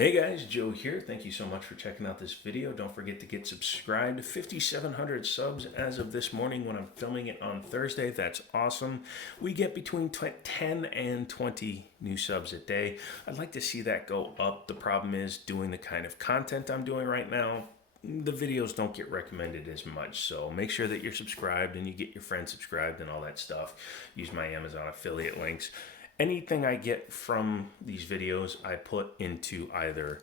Hey guys, Joe here. Thank you so much for checking out this video. Don't forget to get subscribed. 5,700 subs as of this morning when I'm filming it on Thursday. That's awesome. We get between 10 and 20 new subs a day. I'd like to see that go up. The problem is doing the kind of content I'm doing right now, the videos don't get recommended as much. So make sure that you're subscribed and you get your friends subscribed and all that stuff. Use my Amazon affiliate links. Anything I get from these videos, I put into either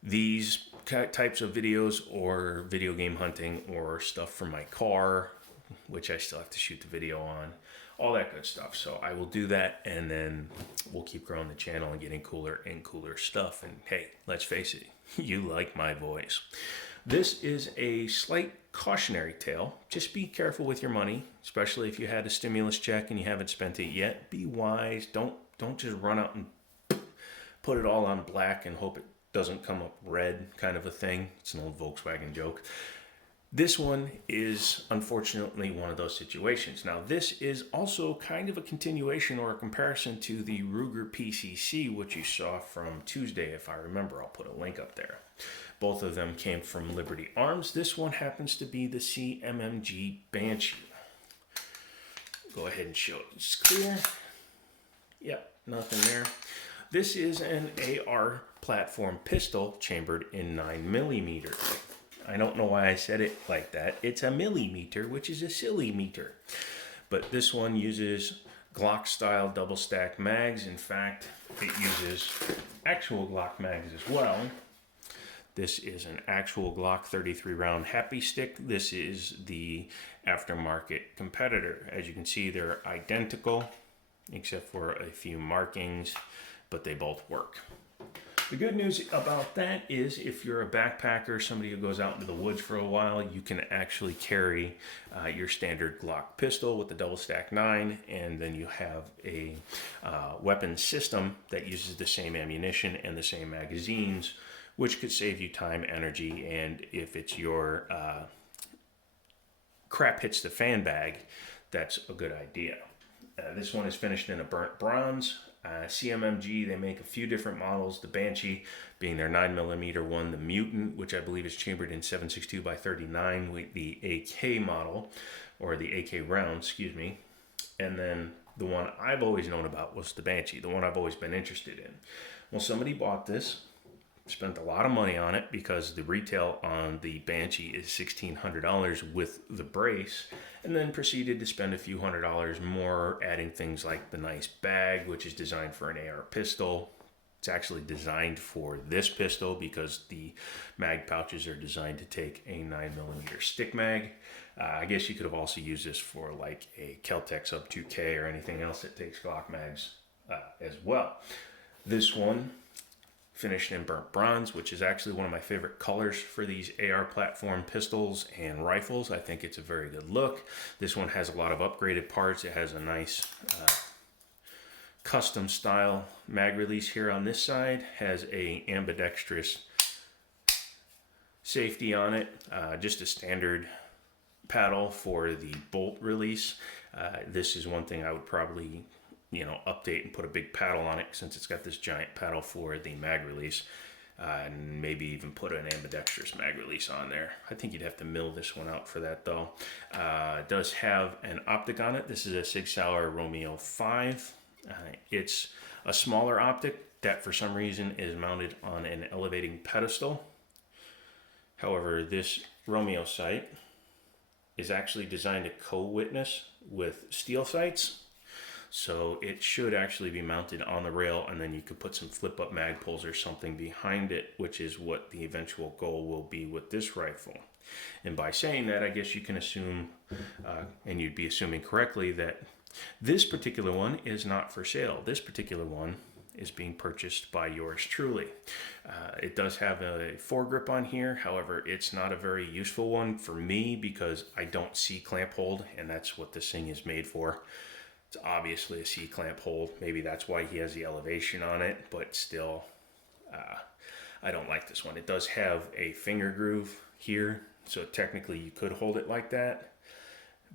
these types of videos or video game hunting or stuff from my car, which I still have to shoot the video on, all that good stuff. So I will do that, and then we'll keep growing the channel and getting cooler and cooler stuff. And hey, let's face it, you like my voice. This is a slight cautionary tale. Just be careful with your money, especially if you had a stimulus check and you haven't spent it yet. Be wise. Don't just run out and put it all on black and hope it doesn't come up red, kind of a thing. It's an old Volkswagen joke. This one is unfortunately one of those situations. Now, this is also kind of a continuation or a comparison to the Ruger PCC, which you saw from Tuesday, if I remember. I'll put a link up there. Both of them came from Liberty Arms. This one happens to be the CMMG Banshee. Go ahead and show it. It's clear. Yep, nothing there. This is an AR platform pistol chambered in 9mm. I don't know why I said it like that. It's a millimeter, which is a silly meter. But this one uses Glock style double stack mags. In fact, it uses actual Glock mags as well. This is an actual Glock 33 round Happy Stick. This is the aftermarket competitor. As you can see, they're identical except for a few markings, but they both work. The good news about that is if you're a backpacker, somebody who goes out into the woods for a while, you can actually carry your standard Glock pistol with the double stack 9, and then you have a weapon system that uses the same ammunition and the same magazines, which could save you time, energy, and if it's your crap hits the fan bag, that's a good idea. This one is finished in a burnt bronze. CMMG, they make a few different models. The Banshee being their 9mm one, the Mutant, which I believe is chambered in 7.62 by 39, with the AK model, or the AK round, excuse me. And then the one I've always known about was the Banshee, the one I've always been interested in. Well, somebody bought this, spent a lot of money on it because the retail on the Banshee is $1,600 with the brace, and then proceeded to spend a few $100s more, adding things like the nice bag, which is designed for an AR pistol. It's actually designed for this pistol because the mag pouches are designed to take a 9mm stick mag. I guess you could have also used this for like a Kel-Tec Sub 2K or anything else that takes Glock mags as well. This one finished in burnt bronze, which is actually one of my favorite colors for these AR platform pistols and rifles. I think it's a very good look. This one has a lot of upgraded parts. It has a nice custom style mag release here on this side, has a ambidextrous safety on it, just a standard paddle for the bolt release. This is one thing I would probably update and put a big paddle on it since it's got this giant paddle for the mag release, and maybe even put an ambidextrous mag release on there. I think you'd have to mill this one out for that though. It does have an optic on it. This is a Sig Sauer Romeo 5. It's a smaller optic that for some reason is mounted on an elevating pedestal. However, this Romeo sight is actually designed to co-witness with steel sights. So it should actually be mounted on the rail, and then you could put some flip-up mag pulls or something behind it, which is what the eventual goal will be with this rifle. And by saying that, I guess you can assume, and you'd be assuming correctly, that this particular one is not for sale. This particular one is being purchased by yours truly. It does have a foregrip on here. However, it's not a very useful one for me because I don't see clamp hold, and that's what this thing is made for. It's obviously a C-clamp hold. Maybe that's why he has the elevation on it, but still, I don't like this one. It does have a finger groove here, so technically you could hold it like that,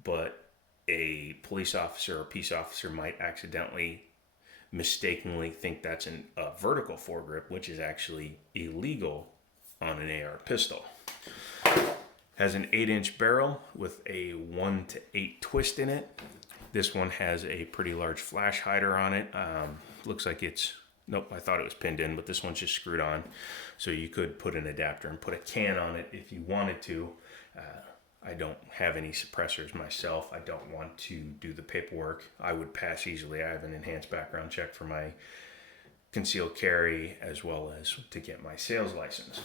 but a police officer or peace officer might accidentally mistakenly think that's a vertical foregrip, which is actually illegal on an AR pistol. Has an 8-inch barrel with a 1 to 8 twist in it. This one has a pretty large flash hider on it. Looks like it's, nope, I thought it was pinned in, but this one's just screwed on. So you could put an adapter and put a can on it if you wanted to. I don't have any suppressors myself. I don't want to do the paperwork. I would pass easily. I have an enhanced background check for my concealed carry as well as to get my sales license.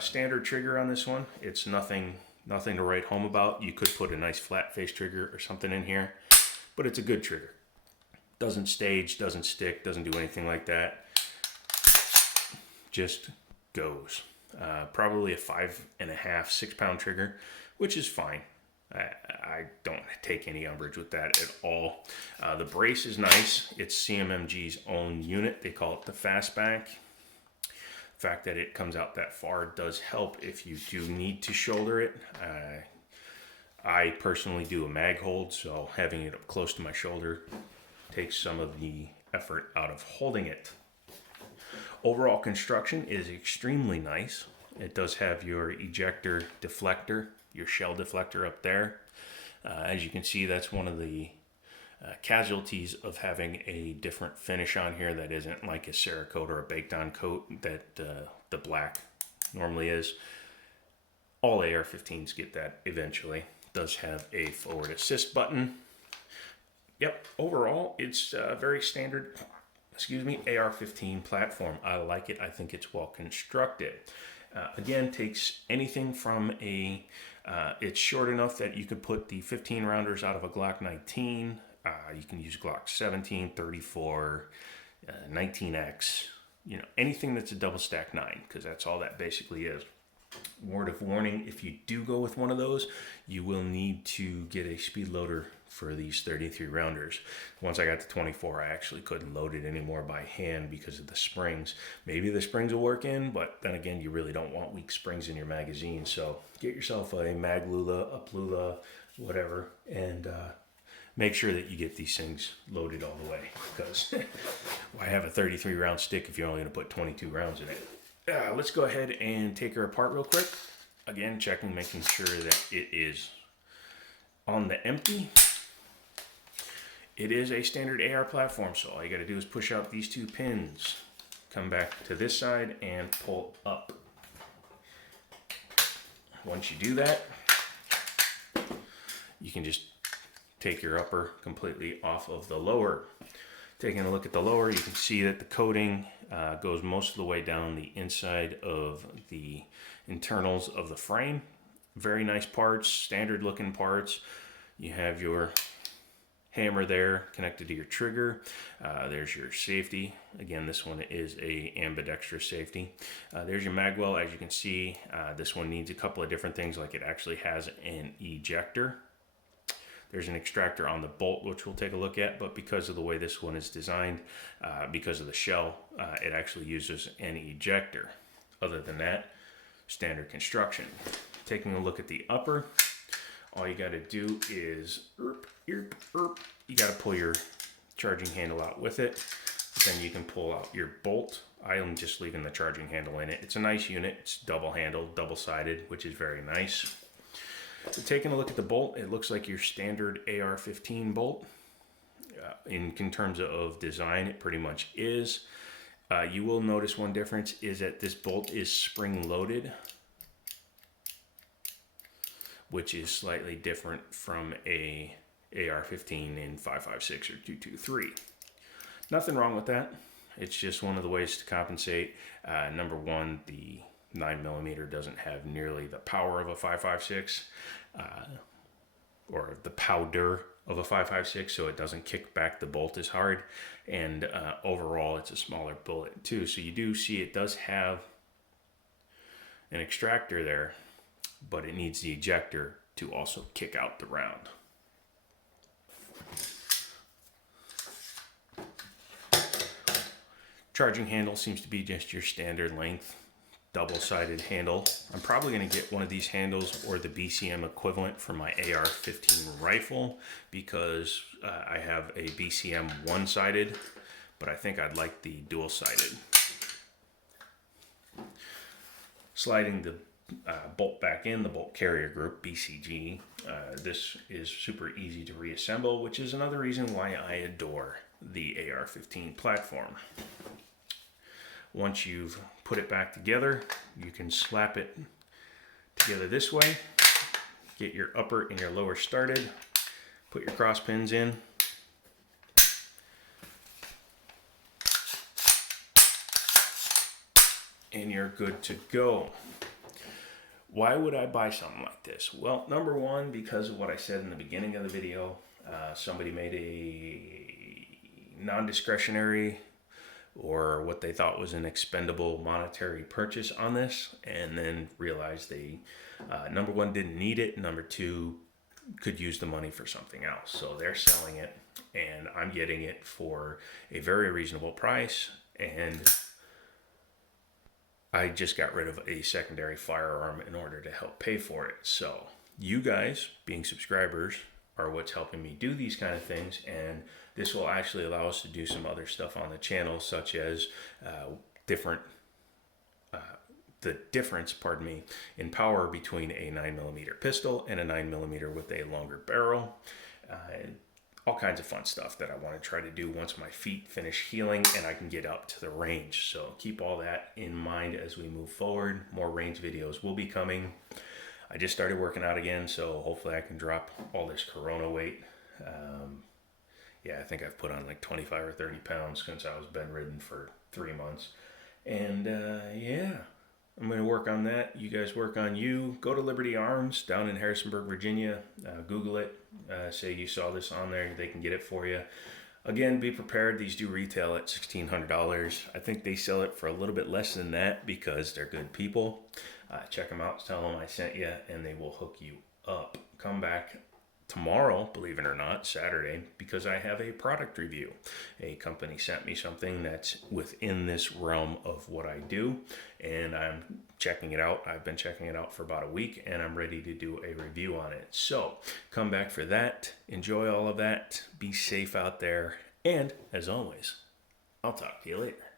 Standard trigger on this one. It's nothing to write home about. You could put a nice flat face trigger or something in here, but it's a good trigger. Doesn't stage, doesn't stick, doesn't do anything like that. Just goes. Probably a 5.5, 6 pound trigger, which is fine. I don't take any umbrage with that at all. The brace is nice. It's CMMG's own unit. They call it the Fastback. The fact that it comes out that far does help if you do need to shoulder it. I personally do a mag hold, so having it up close to my shoulder takes some of the effort out of holding it. Overall construction is extremely nice. It does have your ejector deflector, your shell deflector up there. As you can see, that's one of the casualties of having a different finish on here that isn't like a Cerakote or a baked on coat that the black normally is. All AR-15s get that eventually. It does have a forward assist button. Yep, overall it's a very standard, AR-15 platform. I like it. I think it's well constructed. Again, takes anything from it's short enough that you could put the 15 rounders out of a Glock 19. You can use Glock 17, 34, 19X, anything that's a double stack 9, because that's all that basically is. Word of warning, if you do go with one of those, you will need to get a speed loader for these 33 rounders. Once I got to 24, I actually couldn't load it anymore by hand because of the springs. Maybe the springs will work in, but then again, you really don't want weak springs in your magazine. So get yourself a Maglula, Uplula, whatever, and make sure that you get these things loaded all the way, because why have a 33 round stick if you're only going to put 22 rounds in it? Let's go ahead and take her apart real quick. Again, checking, making sure that it is on the empty. It is a standard AR platform, so all you got to do is push out these 2 pins, come back to this side, and pull up. Once you do that, you can just take your upper completely off of the lower. Taking a look at the lower, you can see that the coating goes most of the way down the inside of the internals of the frame. Very nice parts, standard looking parts. You have your hammer there connected to your trigger. There's your safety. Again, this one is a ambidextrous safety. There's your magwell. As you can see, this one needs a couple of different things, like it actually has an ejector. There's an extractor on the bolt, which we'll take a look at, but because of the way this one is designed, because of the shell, it actually uses an ejector. Other than that, standard construction. Taking a look at the upper, all you got to do is, you got to pull your charging handle out with it. Then you can pull out your bolt. I am just leaving the charging handle in it. It's a nice unit. It's double handled, double sided, which is very nice. So taking a look at the bolt, it looks like your standard AR-15 bolt. In terms of design, it pretty much is. You will notice one difference is that this bolt is spring loaded, which is slightly different from a AR-15 in 5.56 or 2.23. Nothing wrong with that. It's just one of the ways to compensate. Number one, the 9mm doesn't have nearly the power of a 5.56 or the powder of a 5.56, so it doesn't kick back the bolt as hard, and overall it's a smaller bullet too. So you do see it does have an extractor there, but it needs the ejector to also kick out the round. Charging handle seems to be just your standard length, double-sided handle. I'm probably going to get one of these handles or the BCM equivalent for my AR-15 rifle, because I have a BCM one-sided, but I think I'd like the dual-sided. Sliding the bolt back in, the bolt carrier group, BCG. This is super easy to reassemble, which is another reason why I adore the AR-15 platform. Once you've put it back together, you can slap it together this way, get your upper and your lower started, put your cross pins in, and you're good to go. Why would I buy something like this? Well, number one, because of what I said in the beginning of the video. Somebody made a non-discretionary or what they thought was an expendable monetary purchase on this, and then realized they, number one, didn't need it, number two, could use the money for something else. So they're selling it, and I'm getting it for a very reasonable price, and I just got rid of a secondary firearm in order to help pay for it. So you guys, being subscribers, are what's helping me do these kind of things, and this will actually allow us to do some other stuff on the channel, such as the difference, in power between a 9mm pistol and a 9mm with a longer barrel. All kinds of fun stuff that I want to try to do once my feet finish healing and I can get up to the range. So keep all that in mind as we move forward. More range videos will be coming. I just started working out again, so hopefully I can drop all this corona weight. Yeah, I think I've put on like 25 or 30 pounds since I was bedridden for 3 months. And yeah, I'm going to work on that. You guys work on you. Go to Liberty Arms down in Harrisonburg, Virginia. Google it. Say you saw this on there. They can get it for you. Again, be prepared. These do retail at $1,600. I think they sell it for a little bit less than that because they're good people. Check them out. Tell them I sent you, and they will hook you up. Come back tomorrow, believe it or not, Saturday, because I have a product review. A company sent me something that's within this realm of what I do, and I'm checking it out. I've been checking it out for about a week, and I'm ready to do a review on it. So come back for that. Enjoy all of that. Be safe out there. And as always, I'll talk to you later.